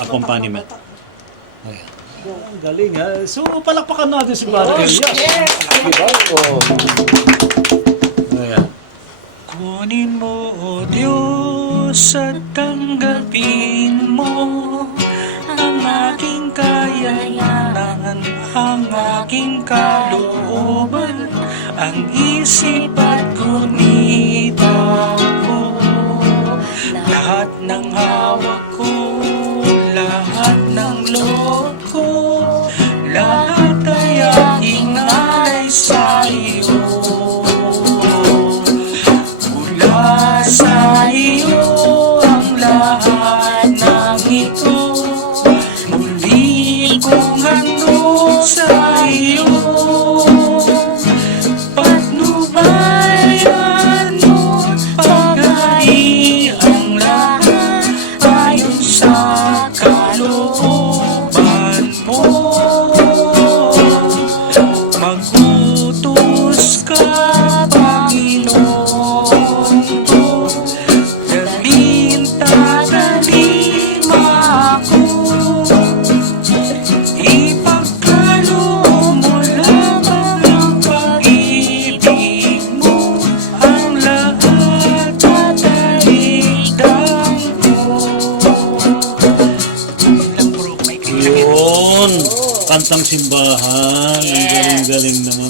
accompaniment. Ayan. Ang galing ha. So, palakpakan natin si Brother Elias. Yes! Diba? Ayan. Kunin mo, O Diyos, at tanggapin mo ang aking kayamanan, ang aking kalooban, ang isip at kunita ko, lahat ng hawak ko, lahat ng loob ko, lahat ay aking nalay sa iyo. Mula sa iyo ang lahat ng ito, muli kong handog sa iyo. Patnubayan mo't paghain ang lahat ayon sa kalooban mo. Mag-utos ka, Panginoon ko, dalhin tatanim ako. Ipagkaloob mo lamang ang pag-ibig mo, ang lahat tatalikdan ko. Yun, kantang simbahan. Ang galing-galing naman.